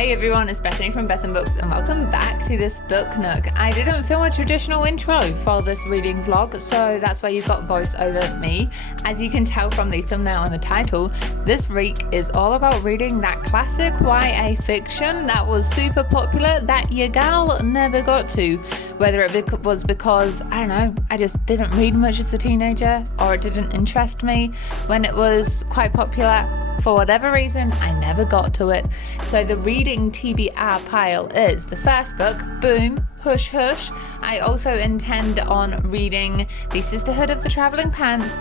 Hey everyone, it's Bethany from Beth and Books and welcome back to this book nook. I didn't film a traditional intro for this reading vlog, so that's why you've got voice over me. As you can tell from the thumbnail and the title, this week is all about reading that classic YA fiction that was super popular that your gal never got to. Whether it was because, I don't know, I just didn't read much as a teenager, or it didn't interest me when it was quite popular. For whatever reason, I never got to it. So the reading TBR pile is the first book, Boom, Hush Hush. I also intend on reading The Sisterhood of the Travelling Pants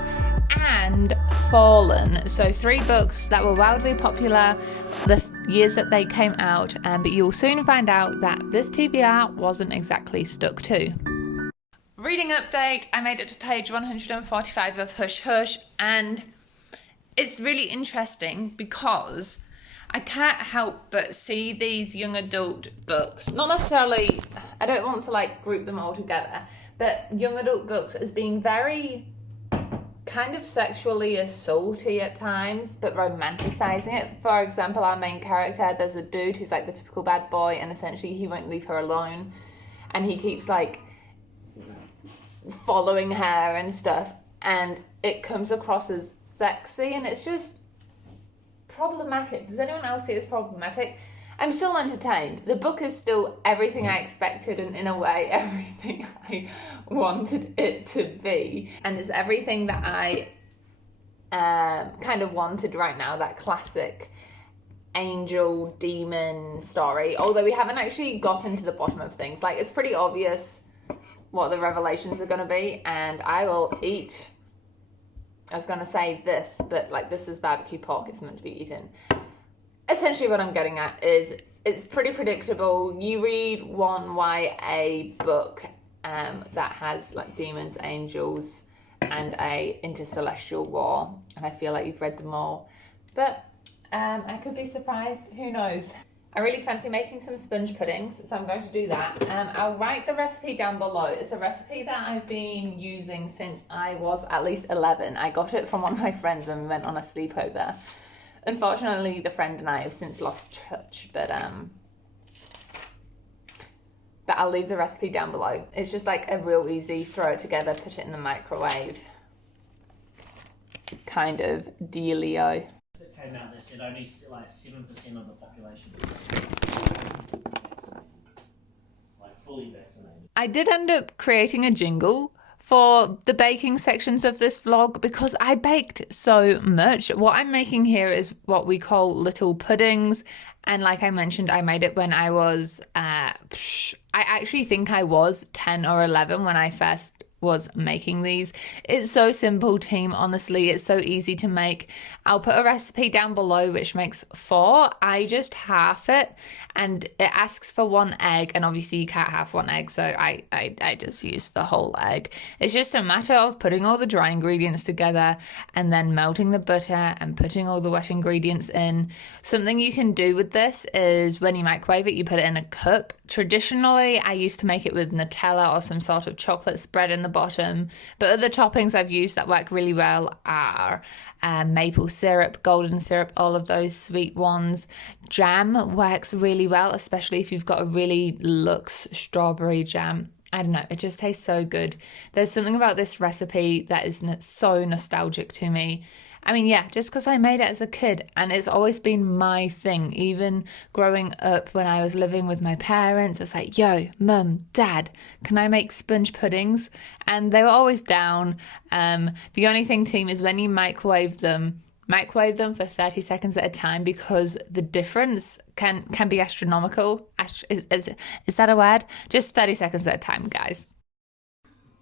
and Fallen. So 3 books that were wildly popular the years that they came out, but you'll soon find out that this TBR wasn't exactly stuck to. Reading update, I made it to page 145 of Hush Hush, and it's really interesting because I can't help but see these young adult books, not necessarily, I don't want to like group them all together, but young adult books as being very kind of sexually assaulty at times, but romanticizing it. For example, our main character, there's a dude who's like the typical bad boy, and essentially he won't leave her alone, and he keeps like following her and stuff, and it comes across as sexy, and it's just problematic. Does anyone else see it as problematic? I'm still entertained. The book is still everything I expected, and in a way everything I wanted it to be, and it's everything that I kind of wanted right now, that classic angel demon story, although we haven't actually gotten to the bottom of things. Like, it's pretty obvious what the revelations are going to be, and I will eat, I was going to say this, but like, this is barbecue pork, it's meant to be eaten. Essentially what I'm getting at is it's pretty predictable. You read one YA book that has like demons, angels, and a intercelestial war, and I feel like you've read them all. But I could be surprised, who knows. I really fancy making some sponge puddings, so I'm going to do that. I'll write the recipe down below. It's a recipe that I've been using since I was at least 11. I got it from one of my friends when we went on a sleepover. Unfortunately, the friend and I have since lost touch, but I'll leave the recipe down below. It's just like a real easy, throw it together, put it in the microwave kind of dealio. It came out, they said only like 7% of the population like fully vaccinated. I did end up creating a jingle for the baking sections of this vlog because I baked so much. What I'm making here is what we call little puddings, and like I mentioned, I made it when I was I actually think I was 10 or 11 when I first was making these. It's so simple, team, honestly. It's so easy to make. I'll put a recipe down below which makes 4. I just half it, and it asks for 1 egg, and obviously you can't have 1 egg, so I just used the whole egg. It's just a matter of putting all the dry ingredients together and then melting the butter and putting all the wet ingredients in. Something you can do with this is when you microwave it, you put it in a cup. Traditionally, I used to make it with Nutella or some sort of chocolate spread in the bottom, but other toppings I've used that work really well are maple syrup, golden syrup, all of those sweet ones. Jam works really well, especially if you've got a really luxe strawberry jam. I don't know, it just tastes so good. There's something about this recipe that is so nostalgic to me. I mean, yeah, just because I made it as a kid, and it's always been my thing. Even growing up when I was living with my parents, it's like, yo, mum, dad, can I make sponge puddings? And they were always down. The only thing, team, is when you microwave them for 30 seconds at a time, because the difference can be astronomical. Is that a word? Just 30 seconds at a time, guys.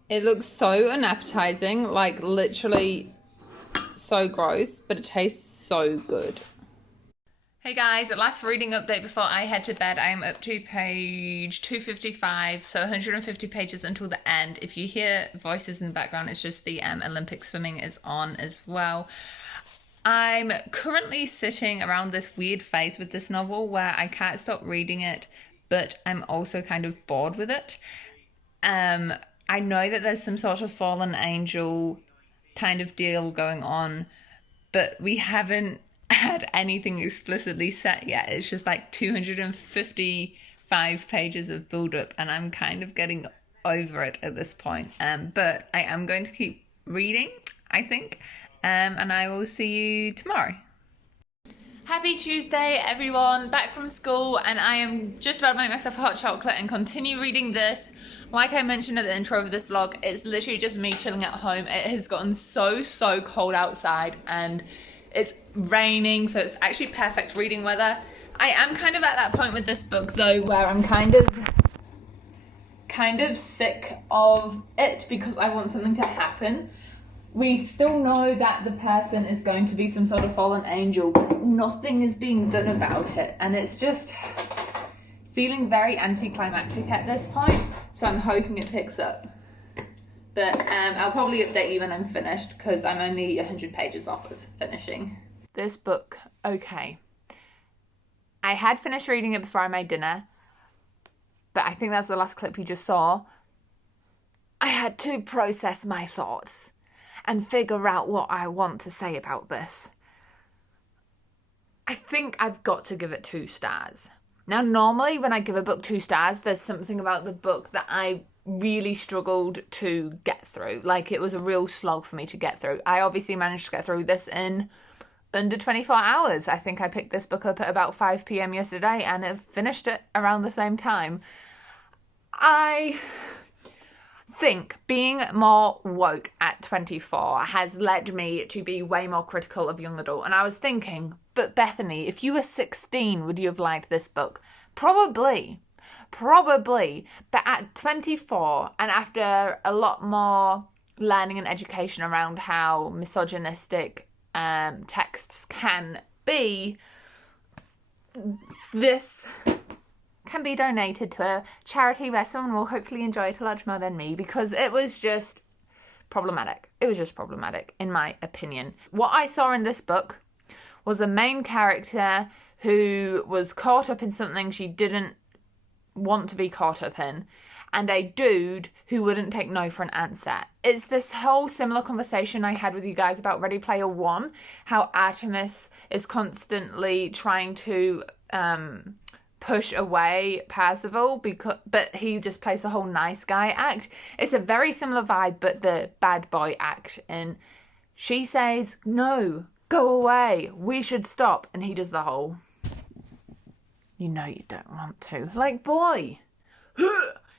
It looks so unappetizing, like literally so gross, but it tastes so good. Hey guys, last reading update before I head to bed. I am up to page 255, so 150 pages until the end. If you hear voices in the background, it's just the Olympic swimming is on as well. I'm currently sitting around this weird phase with this novel where I can't stop reading it, but I'm also kind of bored with it. I know that there's some sort of fallen angel kind of deal going on, but we haven't had anything explicitly set yet. It's just like 255 pages of build up, and I'm kind of getting over it at this point. But I am going to keep reading, I think, and I will see you tomorrow. Happy Tuesday, everyone. Back from school, and I am just about to make myself a hot chocolate and continue reading this. Like I mentioned at the intro of this vlog, it's literally just me chilling at home. It has gotten so cold outside, and it's raining, so it's actually perfect reading weather. I am kind of at that point with this book though, where I'm kind of sick of it because I want something to happen. We still know that the person is going to be some sort of fallen angel, but nothing is being done about it, and it's just feeling very anticlimactic at this point, so I'm hoping it picks up. But I'll probably update you when I'm finished, because I'm only 100 pages off of finishing this book. Okay, I had finished reading it before I made dinner, but I think that's the last clip you just saw. I had to process my thoughts and figure out what I want to say about this. I think I've got to give it 2 stars. Now, normally when I give a book 2 stars, there's something about the book that I really struggled to get through. Like, it was a real slog for me to get through. I obviously managed to get through this in under 24 hours. I think I picked this book up at about 5 p.m. yesterday and have finished it around the same time. I think being more woke at 24 has led me to be way more critical of young adult. And I was thinking, but Bethany, if you were 16, would you have liked this book? Probably. But at 24, and after a lot more learning and education around how misogynistic texts can be, this can be donated to a charity where someone will hopefully enjoy it a lot more than me, because it was just problematic. It was just problematic, in my opinion. What I saw in this book was a main character who was caught up in something she didn't want to be caught up in, and a dude who wouldn't take no for an answer. It's this whole similar conversation I had with you guys about Ready Player One, how Artemis is constantly trying to push away Percival, but he just plays the whole nice guy act. It's a very similar vibe, but the bad boy act. And she says, no, go away, we should stop. And he does the whole, you know you don't want to. Like, boy,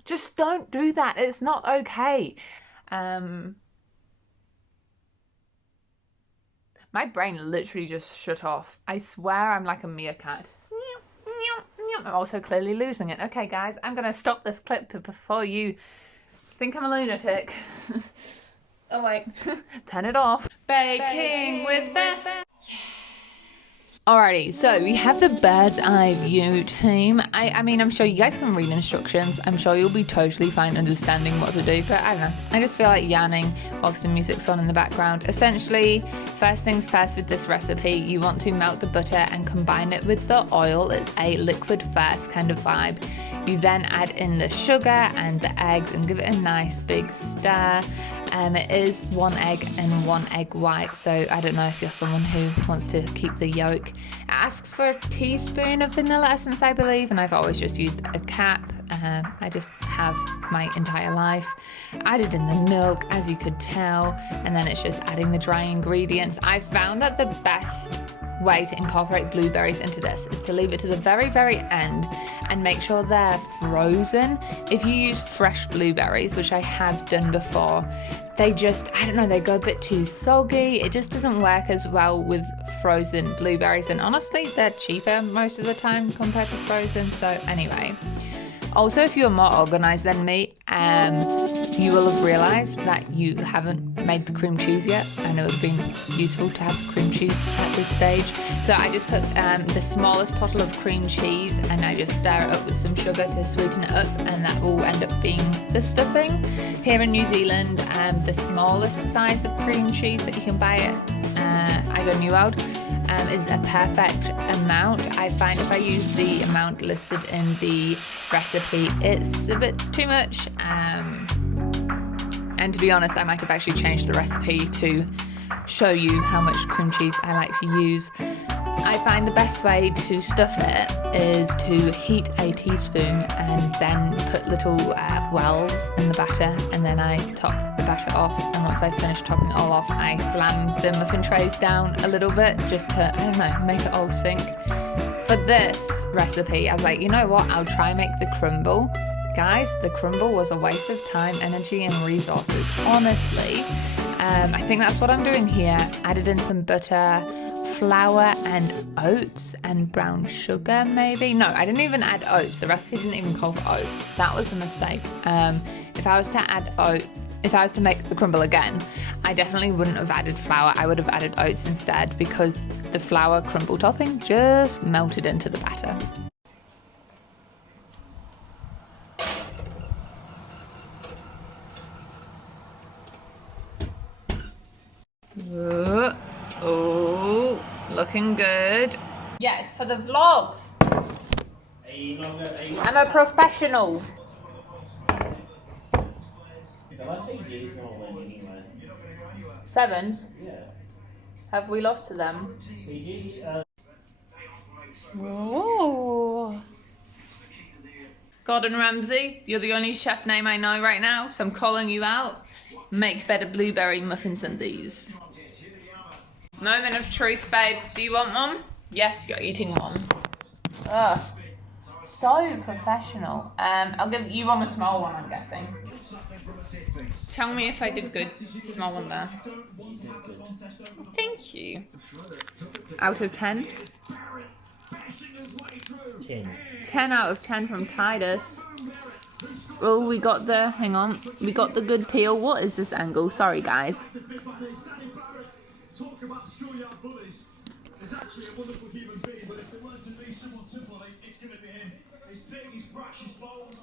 just don't do that. It's not okay. My brain literally just shut off. I swear I'm like a meerkat. I'm also clearly losing it. Okay, guys, I'm going to stop this clip before you think I'm a lunatic. Oh, wait. Turn it off. Baking with Beth. Alrighty, so we have the bird's eye view team. I mean, I'm sure you guys can read instructions. I'm sure you'll be totally fine understanding what to do, but I don't know. I just feel like yarning whilst the music's on in the background. Essentially, first things first with this recipe, you want to melt the butter and combine it with the oil. It's a liquid first kind of vibe. You then add in the sugar and the eggs and give it a nice big stir. It is 1 egg and 1 egg white, so I don't know if you're someone who wants to keep the yolk. It asks for a teaspoon of vanilla essence, I believe, and I've always just used a cap. I just have my entire life. Added in the milk, as you could tell, and then it's just adding the dry ingredients. I found that the best way to incorporate blueberries into this is to leave it to the very end and make sure they're frozen. If you use fresh blueberries, which I have done before, they just, I don't know, they go a bit too soggy. It just doesn't work as well with frozen blueberries, and honestly they're cheaper most of the time compared to frozen. So anyway, also if you're more organized than me, you will have realized that you haven't made the cream cheese yet, and it would have been useful to have the cream cheese at this stage. So I just put the smallest bottle of cream cheese, and I just stir it up with some sugar to sweeten it up, and that will end up being the stuffing. Here in New Zealand, the smallest size of cream cheese that you can buy at I Go New World is a perfect amount. I find if I use the amount listed in the recipe, it's a bit too much. And to be honest, I might have actually changed the recipe to show you how much cream cheese I like to use. I find the best way to stuff it is to heat a teaspoon and then put little wells in the batter, and then I top the batter off, and once I finish topping it all off, I slam the muffin trays down a little bit just to, I don't know, make it all sink. For this recipe, I was like, you know what, I'll try make the crumble. Guys, the crumble was a waste of time, energy and resources, honestly. I think that's what I'm doing here. Added in some butter, flour and oats and brown sugar maybe. No, I didn't even add oats. The recipe didn't even call for oats. That was a mistake. If I was to make the crumble again, I definitely wouldn't have added flour. I would have added oats instead because the flour crumble topping just melted into the batter. Oh, looking good. Yes, for the vlog. I'm a professional. Fiji's gonna win anyway. Sevens? Yeah. Have we lost to them? Fiji, Ooh. Gordon Ramsay, you're the only chef name I know right now, so I'm calling you out. Make better blueberry muffins than these. Moment of truth, babe. Do you want one? Yes, you're eating one. Ugh. So professional. I'll give you one a small one, I'm guessing. Tell me if I did good. Small one there. you did good. Thank you. Out of 10? 10. 10 out of 10 from Titus. Oh, we got the, hang on, we got the good peel. What is this angle? Sorry, guys. Talk about schoolyard bullies. There's actually a wonderful human being, but if there weren't to be someone simple, it's going to be him. He's big, he's brash, he's bold.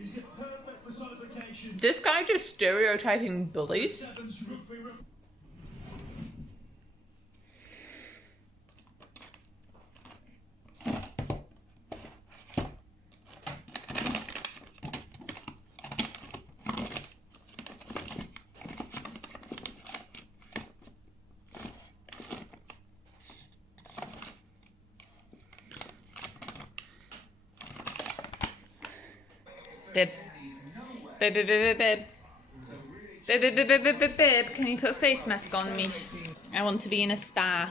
He's the perfect personification. This guy just stereotyping bullies. Sevens rugby. Bib. Bib, bib, bib, bib, bib. Bib, bib, bib, bib, bib, bib, bib. Can you put a face mask on me? I want to be in a spa.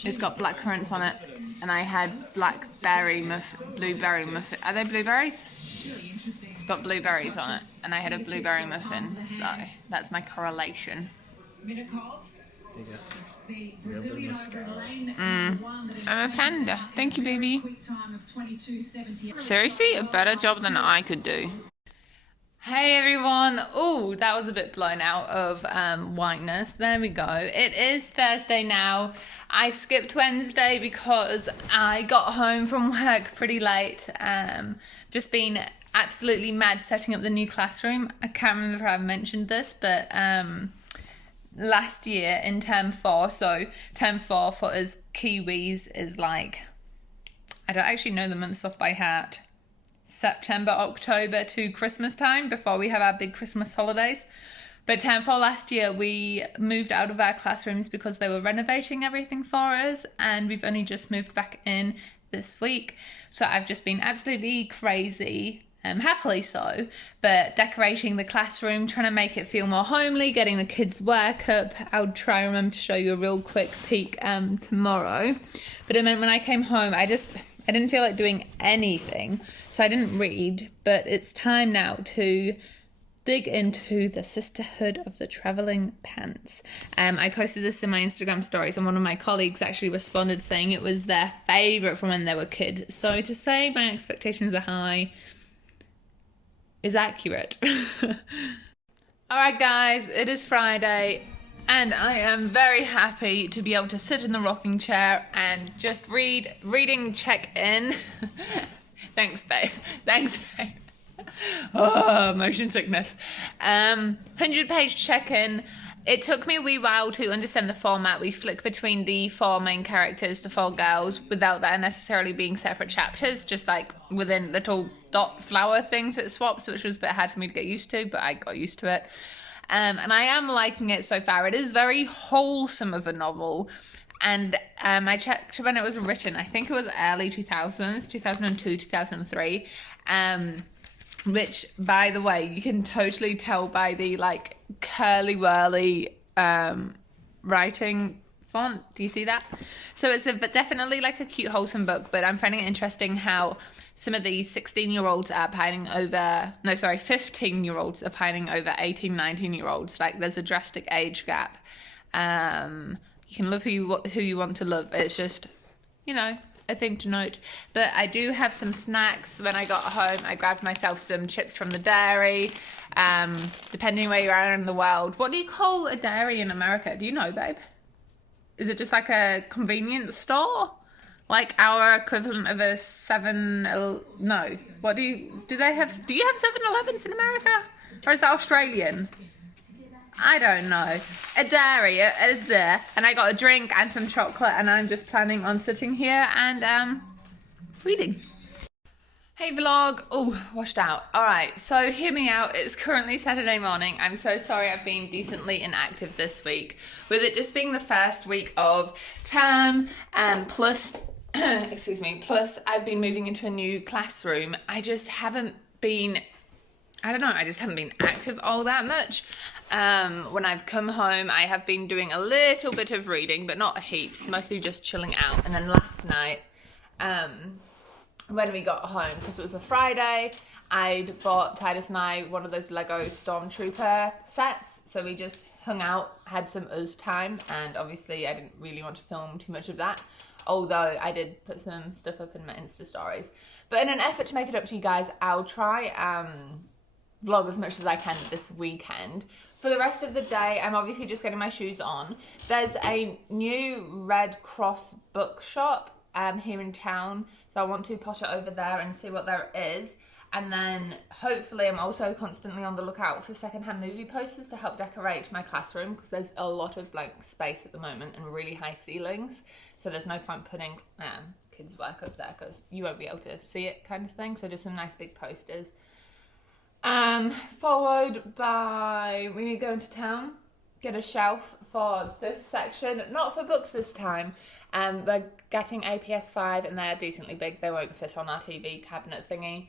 It's got black currants on it, and I had blueberry muffin. Are they blueberries? It's got blueberries on it, and I had a blueberry muffin, so that's my correlation. I'm a panda. Thank you, baby. Seriously, a better job than I could do. Hey everyone. Oh, that was a bit blown out of whiteness. There we go. It is Thursday now. I skipped Wednesday because I got home from work pretty late. Just been absolutely mad setting up the new classroom. I can't remember if I've mentioned this, but last year in term 4, so term 4 for us Kiwis is like, I don't actually know the months off by heart. September, October to Christmas time before we have our big Christmas holidays. But term 4 last year, we moved out of our classrooms because they were renovating everything for us, and we've only just moved back in this week. So I've just been absolutely crazy, happily so, but decorating the classroom, trying to make it feel more homely, getting the kids' work up. I'll try and remember to show you a real quick peek tomorrow. But it meant when I came home, I didn't feel like doing anything, so I didn't read, but it's time now to dig into the sisterhood of the traveling pants. I posted this in my Instagram stories, and one of my colleagues actually responded saying it was their favourite from when they were kids. So to say my expectations are high is accurate. Alright guys, it is Friday, and I am very happy to be able to sit in the rocking chair and just reading check-in. Thanks, babe. Thanks, babe. Oh, motion sickness. 100-page check-in. It took me a wee while to understand the format. We flick between the 4 main characters, the 4 girls, without that necessarily being separate chapters, just like within little dot flower things it swaps, which was a bit hard for me to get used to, but I got used to it. And I am liking it so far. It is very wholesome of a novel. And I checked when it was written. I think it was early 2000s, 2002, 2003. Which, by the way, you can totally tell by the like curly whirly writing font. Do you see that? So it's definitely like a cute, wholesome book, but I'm finding it interesting how some of these 16-year-olds are pining over, 15-year-olds are pining over 18, 19-year-olds. Like there's a drastic age gap. You can love who you want to love. It's just, you know, a thing to note. But I do have some snacks. When I got home, I grabbed myself some chips from the dairy. Depending where you are in the world. What do you call a dairy in America? Do you know, babe? Is it just like a convenience store? Like our equivalent of a no. What do you have 7-Elevens in America? Or is that Australian? I don't know. A dairy is there. And I got a drink and some chocolate, and I'm just planning on sitting here and reading. Hey vlog. Oh, washed out. Alright, so hear me out. It's currently Saturday morning. I'm so sorry I've been decently inactive this week. With it just being the first week of term and plus plus I've been moving into a new classroom. I just haven't been active all that much. When I've come home, I have been doing a little bit of reading, but not heaps, mostly just chilling out. And then last night, when we got home, because it was a Friday, I'd bought Titus and I one of those Lego Stormtrooper sets. So we just hung out, had some us time, and obviously I didn't really want to film too much of that. Although I did put some stuff up in my Insta stories. But in an effort to make it up to you guys, I'll try vlog as much as I can this weekend. For the rest of the day, I'm obviously just getting my shoes on. There's a new Red Cross bookshop here in town, so I want to pop it over there and see what there is. And then hopefully I'm also constantly on the lookout for secondhand movie posters to help decorate my classroom, because there's a lot of blank space at the moment and really high ceilings, so there's no point putting kids' work up there because you won't be able to see it, kind of thing. So just some nice big posters. Followed by, we need to go into town, get a shelf for this section, not for books this time. We're getting a PS5 and they're decently big. They won't fit on our TV cabinet thingy.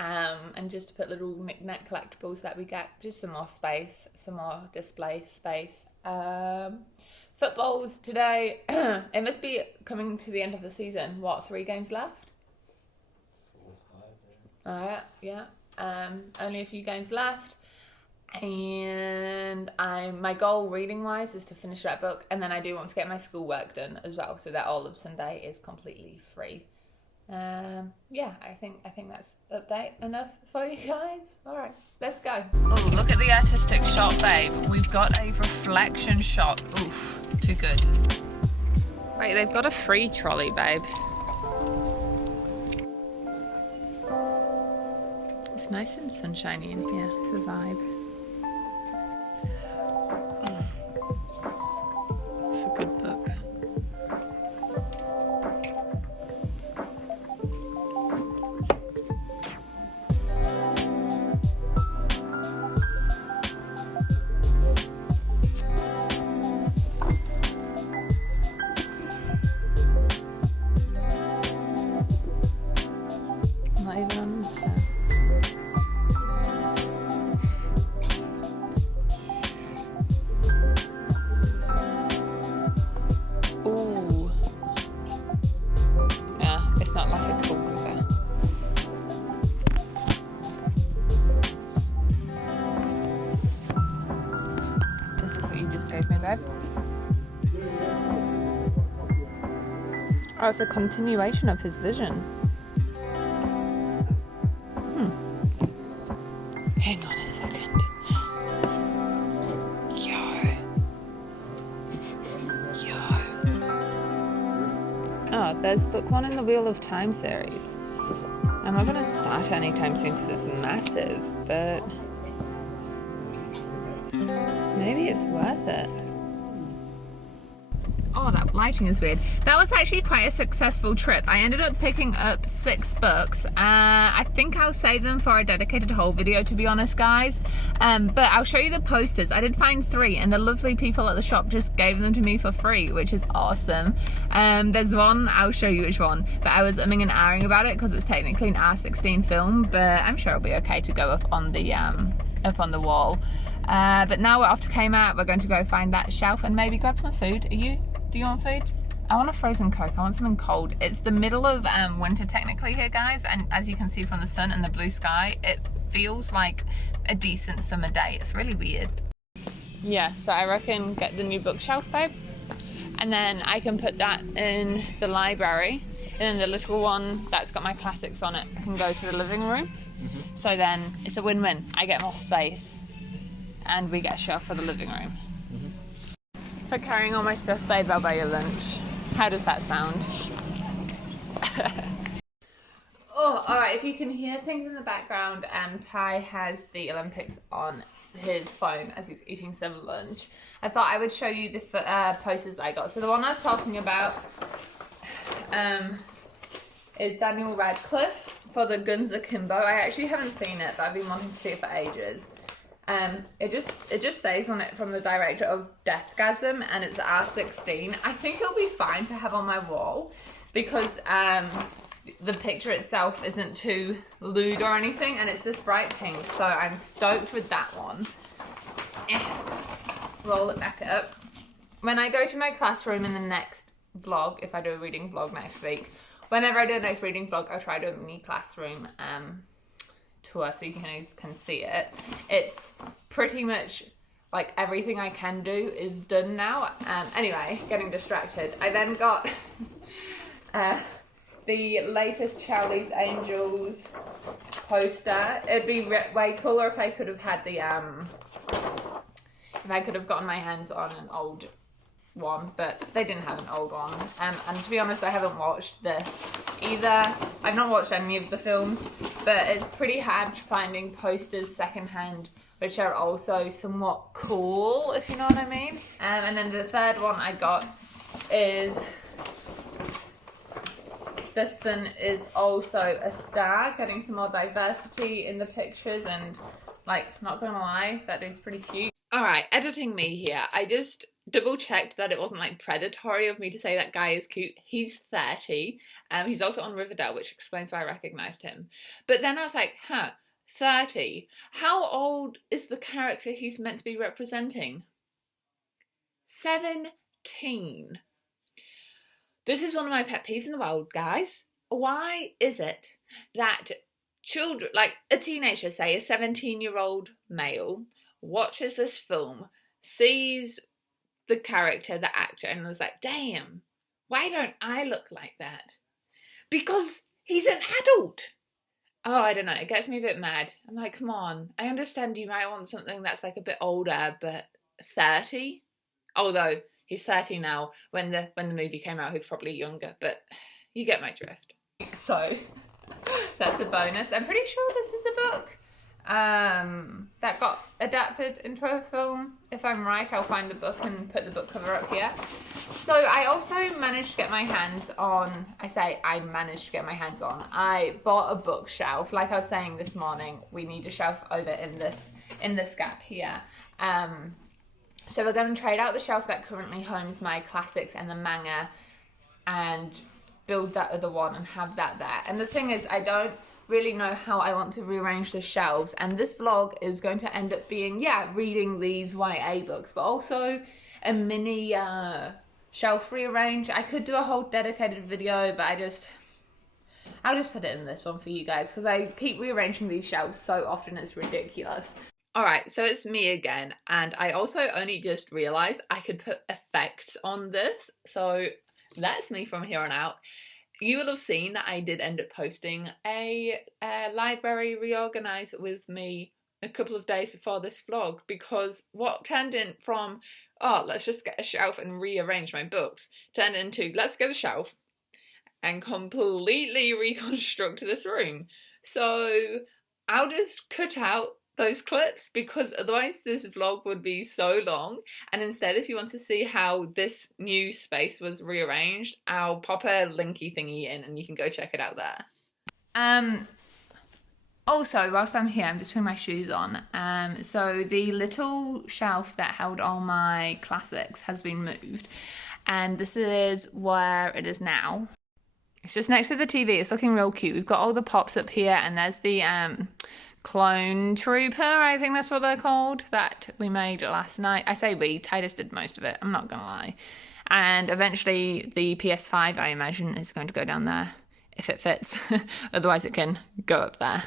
And just to put little knick-knack collectibles that we get, just some more space, some more display space. Footballs today, it must be coming to the end of the season. What, 3 games left? 4 or 5. Yeah. Only a few games left, and my goal reading wise is to finish that book, and then I do want to get my schoolwork done as well, so that all of Sunday is completely free. Yeah, I think that's update enough for you guys. All right, let's go. Oh, look at the artistic shot, babe. We've got a reflection shot. Oof, too good. Wait, they've got a free trolley, babe. It's nice and sunshiny in here. It's a vibe. It's a good book. Not even on Insta. Oh, it's a continuation of his vision. Hang on a second. Oh, there's book 1 in the Wheel of Time series. I'm not going to start anytime soon because it's massive, but maybe it's worth it. Oh, that lighting is weird. That was actually quite a successful trip. I ended up picking up 6 books. I think I'll save them for a dedicated haul video, to be honest, guys. But I'll show you the posters. I did find 3, and the lovely people at the shop just gave them to me for free, which is awesome. There's one, I'll show you which one, but I was umming and ahhing about it because it's technically an R16 film, but I'm sure it'll be okay to go up on the wall. But now we're off to Kmart. We're going to go find that shelf and maybe grab some food. Do you want food? I want a frozen Coke. I want something cold. It's the middle of winter technically here, guys, and as you can see from the sun and the blue sky, it feels like a decent summer day. It's really weird. Yeah, so I reckon get the new bookshelf, babe, and then I can put that in the library, and then the little one that's got my classics on it can go to the living room. So then it's a win-win. I get more space and we get a shelf for the living room. For carrying all my stuff, babe, I'll buy you lunch. How does that sound? Oh, alright, if you can hear things in the background, Ty has the Olympics on his phone as he's eating some lunch. I thought I would show you the posters I got. So the one I was talking about is Daniel Radcliffe for the Guns Akimbo. I actually haven't seen it, but I've been wanting to see it for ages. It just says on it from the director of Deathgasm, and it's R16. I think it'll be fine to have on my wall because the picture itself isn't too lewd or anything, and it's this bright pink, so I'm stoked with that one. Roll it back up. When I go to my classroom in the next vlog, if I do a reading vlog next week, whenever I do a next reading vlog, I'll try to do a mini classroom tour so you guys can see it. It's pretty much like everything I can do is done now. Anyway, getting distracted. I then got the latest Charlie's Angels poster. It'd be way cooler if I could have had the if I could have gotten my hands on an old one, but they didn't have an old one. And to be honest, I haven't watched this either. I've not watched any of the films, but it's pretty hard finding posters secondhand which are also somewhat cool, if you know what I mean. And then the third one I got is The Sun Is Also a Star, getting some more diversity in the pictures, and like, not gonna lie, that dude's pretty cute. Alright, editing me here. I just double checked that it wasn't like predatory of me to say that guy is cute. He's 30. He's also on Riverdale, which explains why I recognised him. But then I was like, 30. How old is the character he's meant to be representing? 17. This is one of my pet peeves in the world, guys. Why is it that children, like a teenager, say a 17-year-old male, watches this film, sees the character, the actor, and was like, damn, why don't I look like that? Because he's an adult. Oh, I don't know, it gets me a bit mad. I'm like, come on, I understand you might want something that's like a bit older, but 30? Although he's 30 now. When the movie came out, he's probably younger, but you get my drift. So that's a bonus. I'm pretty sure this is a book that got adapted into a film. If I'm right, I'll find the book and put the book cover up here. So I also managed to get my hands on, I bought a bookshelf. Like I was saying this morning, we need a shelf over in this gap here. So we're going to trade out the shelf that currently homes my classics and the manga and build that other one and have that there. And the thing is, I don't really know how I want to rearrange the shelves, and this vlog is going to end up being, reading these YA books, but also a mini shelf rearrange. I could do a whole dedicated video, but I'll just put it in this one for you guys because I keep rearranging these shelves so often it's ridiculous. Alright, so it's me again, and I also only just realised I could put effects on this, so that's me from here on out. You will have seen that I did end up posting a library reorganise with me a couple of days before this vlog, because what turned in from, oh, let's just get a shelf and rearrange my books, turned into, let's get a shelf and completely reconstruct this room. So I'll just cut out those clips because otherwise this vlog would be so long. And instead, if you want to see how this new space was rearranged, I'll pop a linky thingy in and you can go check it out there. Also, whilst I'm here, I'm just putting my shoes on. So the little shelf that held all my classics has been moved, and this is where it is now. It's just next to the TV. It's looking real cute. We've got all the pops up here, and there's the clone trooper, I think that's what they're called, that we made last night. I say we, Titus did most of it, I'm not gonna lie. And eventually the PS5, I imagine, is going to go down there if it fits. Otherwise it can go up there.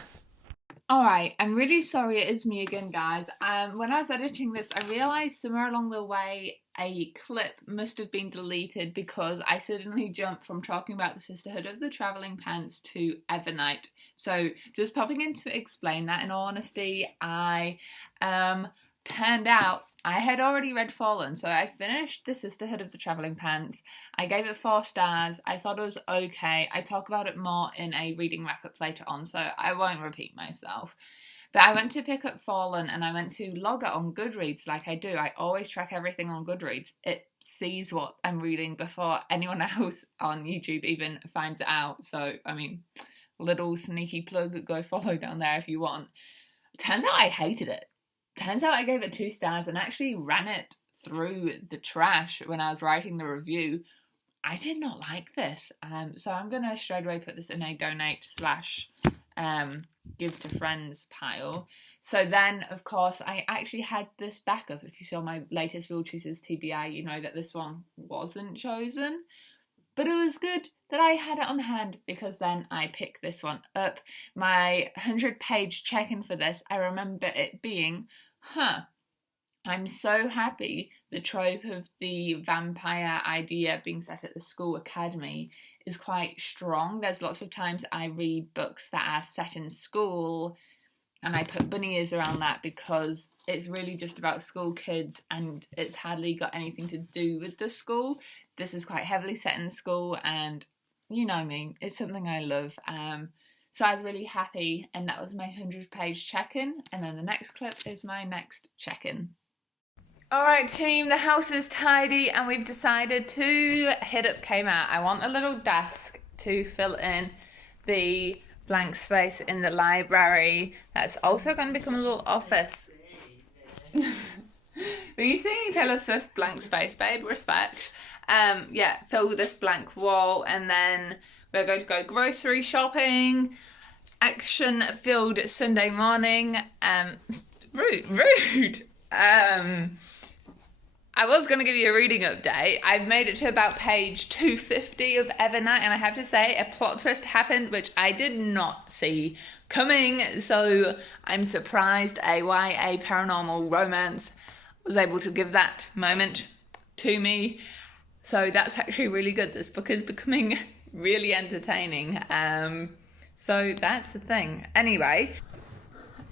Alright, I'm really sorry it is me again, guys. When I was editing this, I realised somewhere along the way a clip must have been deleted because I suddenly jumped from talking about the Sisterhood of the Travelling Pants to Evernight. So just popping in to explain that, in all honesty, I turned out I had already read Fallen, so I finished the Sisterhood of the Travelling Pants. I gave it 4 stars. I thought it was okay. I talk about it more in a reading wrap-up later on, so I won't repeat myself. But I went to pick up Fallen and I went to log it on Goodreads like I do. I always track everything on Goodreads. It sees what I'm reading before anyone else on YouTube even finds it out. So, I mean, little sneaky plug, go follow down there if you want. Turns out I hated it. Turns out I gave it 2 stars and actually ran it through the trash when I was writing the review. I did not like this. So I'm going to straight away put this in a donate / give to friends pile. So then, of course, I actually had this backup. If you saw my latest Will Chooses TBI, you know that this one wasn't chosen. But it was good that I had it on hand because then I picked this one up. My 100-page check-in for this, I remember it being, I'm so happy the trope of the vampire idea being set at the school academy is quite strong. There's lots of times I read books that are set in school and I put bunny ears around that because it's really just about school kids and it's hardly got anything to do with the school. This is quite heavily set in school and you know me, it's something I love. So I was really happy and that was my 100-page check-in, and then the next clip is my next check-in. Alright team, the house is tidy and we've decided to hit up Kmart. I want a little desk to fill in the blank space in the library. That's also going to become a little office. Were you singing Taylor Swift Blank Space, babe? Respect. Yeah, fill this blank wall and then we're going to go grocery shopping. Action-filled Sunday morning. Rude. I was going to give you a reading update. I've made it to about page 250 of Evernight, and I have to say a plot twist happened which I did not see coming, so I'm surprised a YA paranormal romance was able to give that moment to me. So that's actually really good. This book is becoming really entertaining. So that's the thing. Anyway,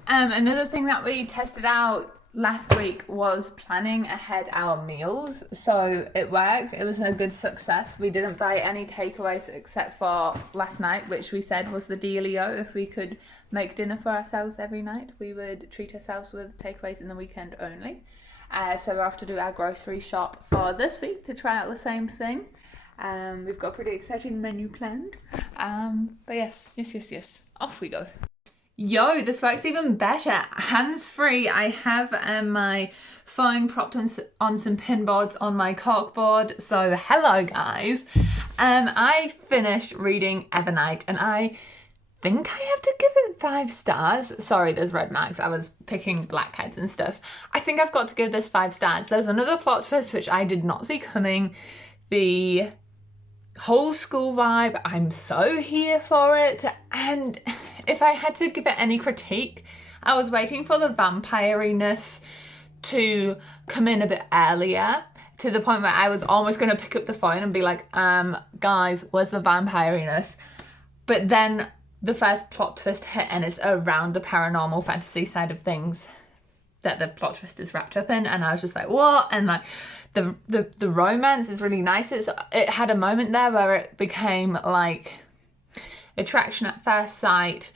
another thing that we tested out last week was planning ahead our meals. So it worked. It was a good success. We didn't buy any takeaways except for last night, which we said was the dealio. If we could make dinner for ourselves every night, we would treat ourselves with takeaways in the weekend only. So we'll have to do our grocery shop for this week to try out the same thing. We've got a pretty exciting menu planned. But yes. Off we go. Yo, this works even better. Hands-free. I have my phone propped on some pin boards on my corkboard. So hello guys. I finished reading Evernight and I think I have to give it 5 stars. Sorry, there's red marks. I was picking blackheads and stuff. I think I've got to give this 5 stars. There's another plot twist which I did not see coming. The whole school vibe, I'm so here for it. And if I had to give it any critique, I was waiting for the vampire-ness to come in a bit earlier, to the point where I was almost going to pick up the phone and be like, guys, where's the vampire-ness? But then the first plot twist hit and it's around the paranormal fantasy side of things that the plot twist is wrapped up in, and I was just like, what? And like the romance is really nice. It had a moment there where it became like attraction at first sight,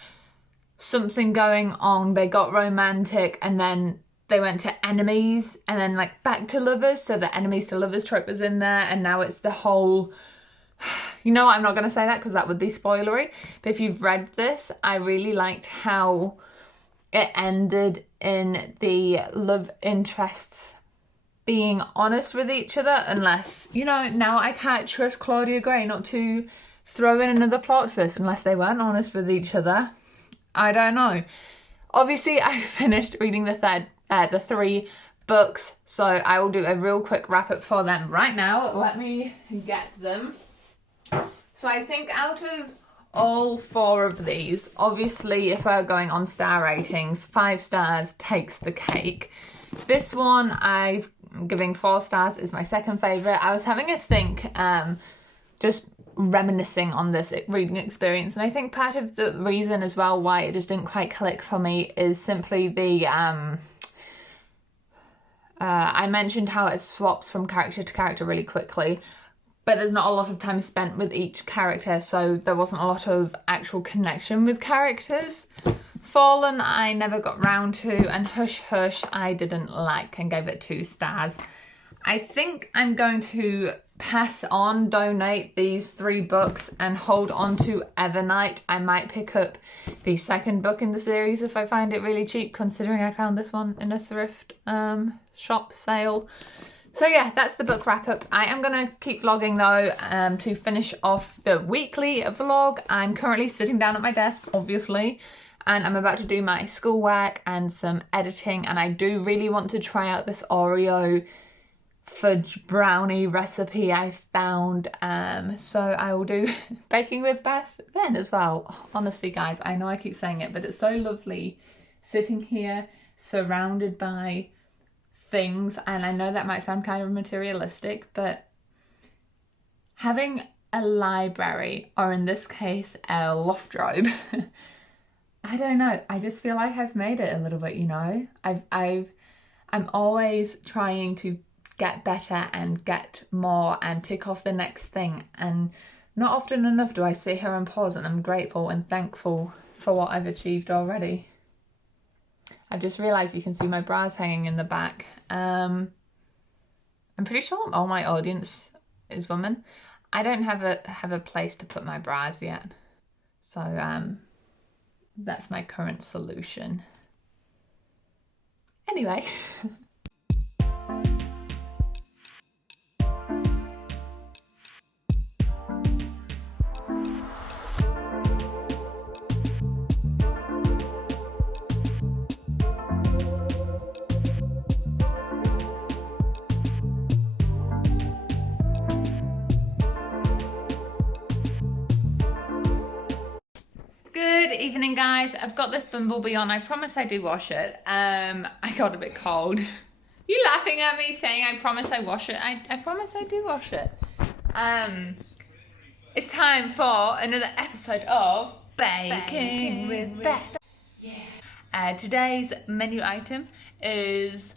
something going on. They got romantic and then they went to enemies and then like back to lovers. So the enemies to lovers trope was in there, and now it's the whole, you know what, I'm not going to say that because that would be spoilery. But if you've read this, I really liked how it ended in the love interests being honest with each other, unless, you know, now I can't trust Claudia Gray not to throw in another plot twist unless they weren't honest with each other. I don't know. Obviously, I finished reading the 3 books, so I will do a real quick wrap up for them right now. Let me get them. So I think out of all 4 of these, obviously if we're going on star ratings, 5 stars takes the cake. This one I'm giving 4 stars, is my second favourite. I was having a think, just reminiscing on this reading experience, and I think part of the reason as well why it just didn't quite click for me is simply the I mentioned how it swaps from character to character really quickly, but there's not a lot of time spent with each character, so there wasn't a lot of actual connection with characters. Fallen I never got round to, and Hush Hush I didn't like and gave it 2 stars. I think I'm going to pass on, donate these 3 books and hold on to Evernight. I might pick up the second book in the series if I find it really cheap, considering I found this one in a thrift shop sale. So yeah, that's the book wrap up. I am going to keep vlogging though to finish off the weekly vlog. I'm currently sitting down at my desk, obviously, and I'm about to do my schoolwork and some editing, and I do really want to try out this Oreo fudge brownie recipe I found, so I will do baking with Beth then as well. Honestly guys, I know I keep saying it, but it's so lovely sitting here surrounded by things, and I know that might sound kind of materialistic, but having a library, or in this case a loft robe, I don't know, I just feel like I've made it a little bit, you know. I'm always trying to get better and get more and tick off the next thing, and not often enough do I sit here and pause and I'm grateful and thankful for what I've achieved already. I've just realised you can see my bras hanging in the back. I'm pretty sure all my audience is women. I don't have a place to put my bras yet, so that's my current solution. Anyway. Good evening guys, I've got this bumblebee on. I promise I do wash it. I got a bit cold. You laughing at me saying I promise I wash it? I promise I do wash it. It's time for another episode of Baking with Beth. Yeah. Today's menu item is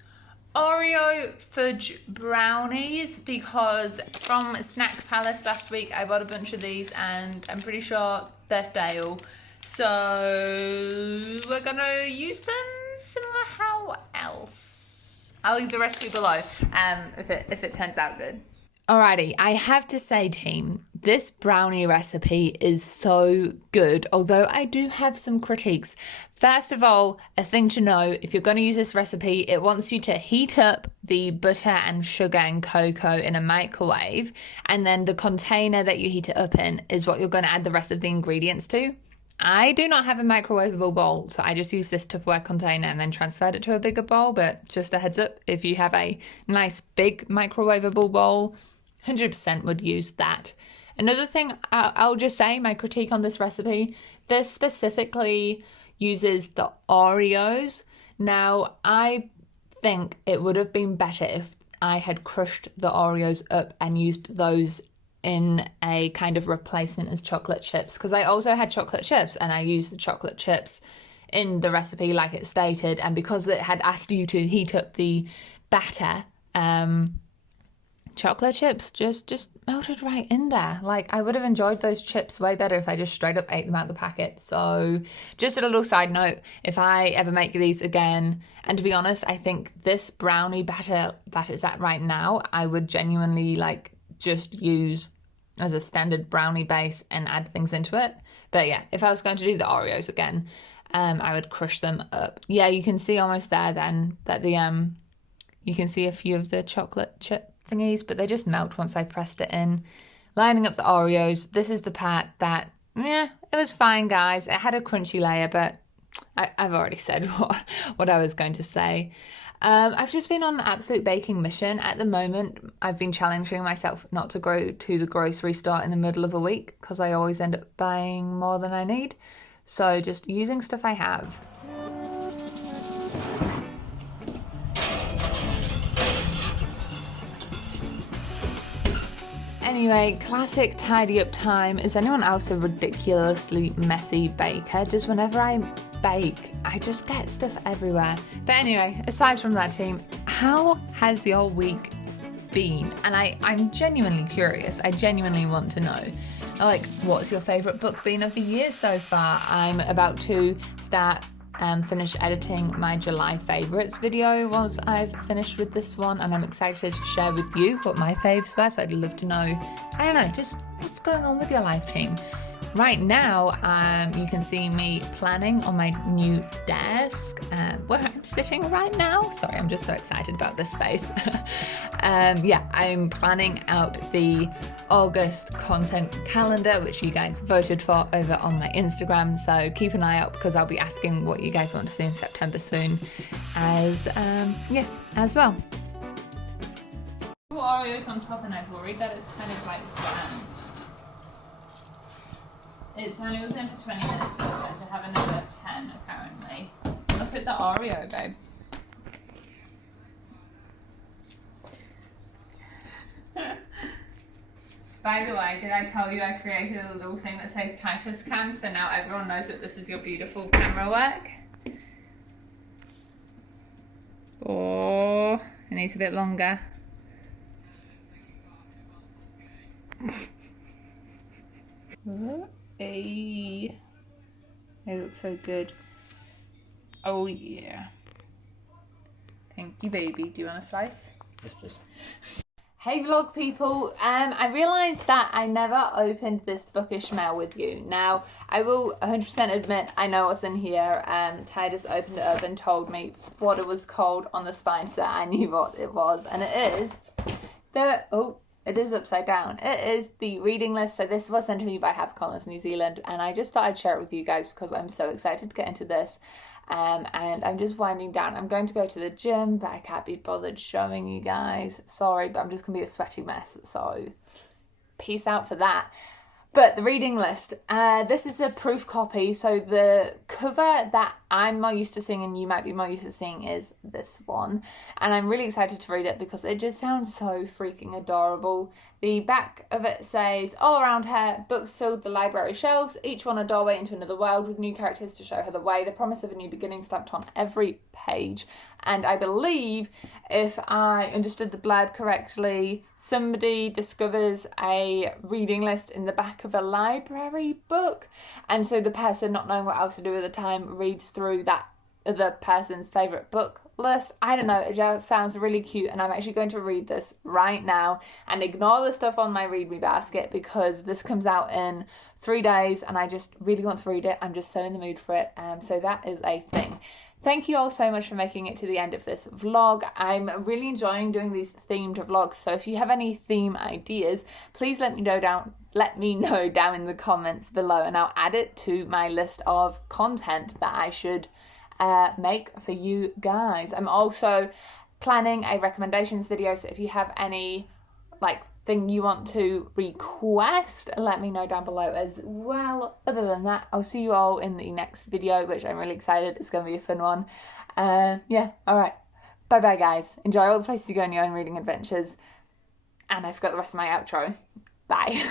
Oreo fudge brownies, because from Snack Palace last week I bought a bunch of these and I'm pretty sure they're stale. So we're gonna use them somehow else. I'll leave the recipe below if it turns out good. Alrighty, I have to say team, this brownie recipe is so good, although I do have some critiques. First of all, a thing to know, if you're going to use this recipe, it wants you to heat up the butter and sugar and cocoa in a microwave, and then the container that you heat it up in is what you're going to add the rest of the ingredients to. I do not have a microwavable bowl, so I just use this Tupperware container and then transferred it to a bigger bowl, but just a heads up, if you have a nice big microwavable bowl, 100% would use that. Another thing I'll just say, my critique on this recipe, this specifically uses the Oreos. Now, I think it would have been better if I had crushed the Oreos up and used those in a kind of replacement as chocolate chips, because I also had chocolate chips and I used the chocolate chips in the recipe like it stated, and because it had asked you to heat up the batter chocolate chips just melted right in there. Like, I would have enjoyed those chips way better if I just straight up ate them out of the packet. So just a little side note, if I ever make these again, and to be honest, I think this brownie batter that it's at right now, I would genuinely like just use as a standard brownie base and add things into it. But yeah, if I was going to do the Oreos again, I would crush them up. Yeah, you can see almost there then that the you can see a few of the chocolate chip thingies, but they just melt once I pressed it in. Lining up the Oreos, this is the part that, yeah, it was fine, guys. It had a crunchy layer, but I've already said what I was going to say. I've just been on an absolute baking mission at the moment. I've been challenging myself not to go to the grocery store in the middle of a week because I always end up buying more than I need. So just using stuff I have. Anyway, classic tidy up time. Is anyone else a ridiculously messy baker? Just whenever I bake, I just get stuff everywhere. But anyway, aside from that, team, how has your week been? And I'm genuinely curious. I genuinely want to know. Like, what's your favourite book been of the year so far? I'm about to finish editing my July favourites video once I've finished with this one, and I'm excited to share with you what my faves were, so I'd love to know, I don't know, just what's going on with your life, team. Right now, you can see me planning on my new desk, where I'm sitting right now. Sorry, I'm just so excited about this space. Yeah, I'm planning out the August content calendar, which you guys voted for over on my Instagram. So keep an eye out because I'll be asking what you guys want to see in September soon, as well. Oreos on top, and I've worried that it's kind of like It only was in for 20 minutes, though, so to have another 10 apparently. Look at the Oreo, babe. By the way, did I tell you I created a little thing that says Titus Cam, so now everyone knows that this is your beautiful camera work? Oh, it needs a bit longer. Hey, they look so good. Oh yeah. Thank you, baby. Do you want a slice? Yes, please. Hey vlog people, I realised that I never opened this bookish mail with you. Now, I will 100% admit I know what's in here. Titus opened it up and told me what it was called on the spine, so I knew what it was. And it is it is upside down. It is the reading list. So this was sent to me by HarperCollins New Zealand, and I just thought I'd share it with you guys because I'm so excited to get into this. And I'm just winding down. I'm going to go to the gym, but I can't be bothered showing you guys. Sorry, but I'm just going to be a sweaty mess. So peace out for that. But the reading list, this is a proof copy. So the cover that I'm more used to seeing and you might be more used to seeing is this one. And I'm really excited to read it because it just sounds so freaking adorable. The back of it says, all around her, books filled the library shelves, each one a doorway into another world with new characters to show her the way, the promise of a new beginning stamped on every page. And I believe, if I understood the blurb correctly, somebody discovers a reading list in the back of a library book. And so the person, not knowing what else to do at the time, reads through that other person's favourite book list. I don't know, it just sounds really cute, and I'm actually going to read this right now and ignore the stuff on my read me basket because this comes out in 3 days and I just really want to read it. I'm just so in the mood for it. So that is a thing. Thank you all so much for making it to the end of this vlog. I'm really enjoying doing these themed vlogs, so if you have any theme ideas, please let me know down in the comments below, and I'll add it to my list of content that I should make for you guys. I'm also planning a recommendations video, so if you have any thing you want to request, let me know down below as well. Other than that, I'll see you all in the next video, which I'm really excited. It's going to be a fun one. Yeah, alright. Bye bye guys. Enjoy all the places you go on your own reading adventures. And I forgot the rest of my outro. Bye.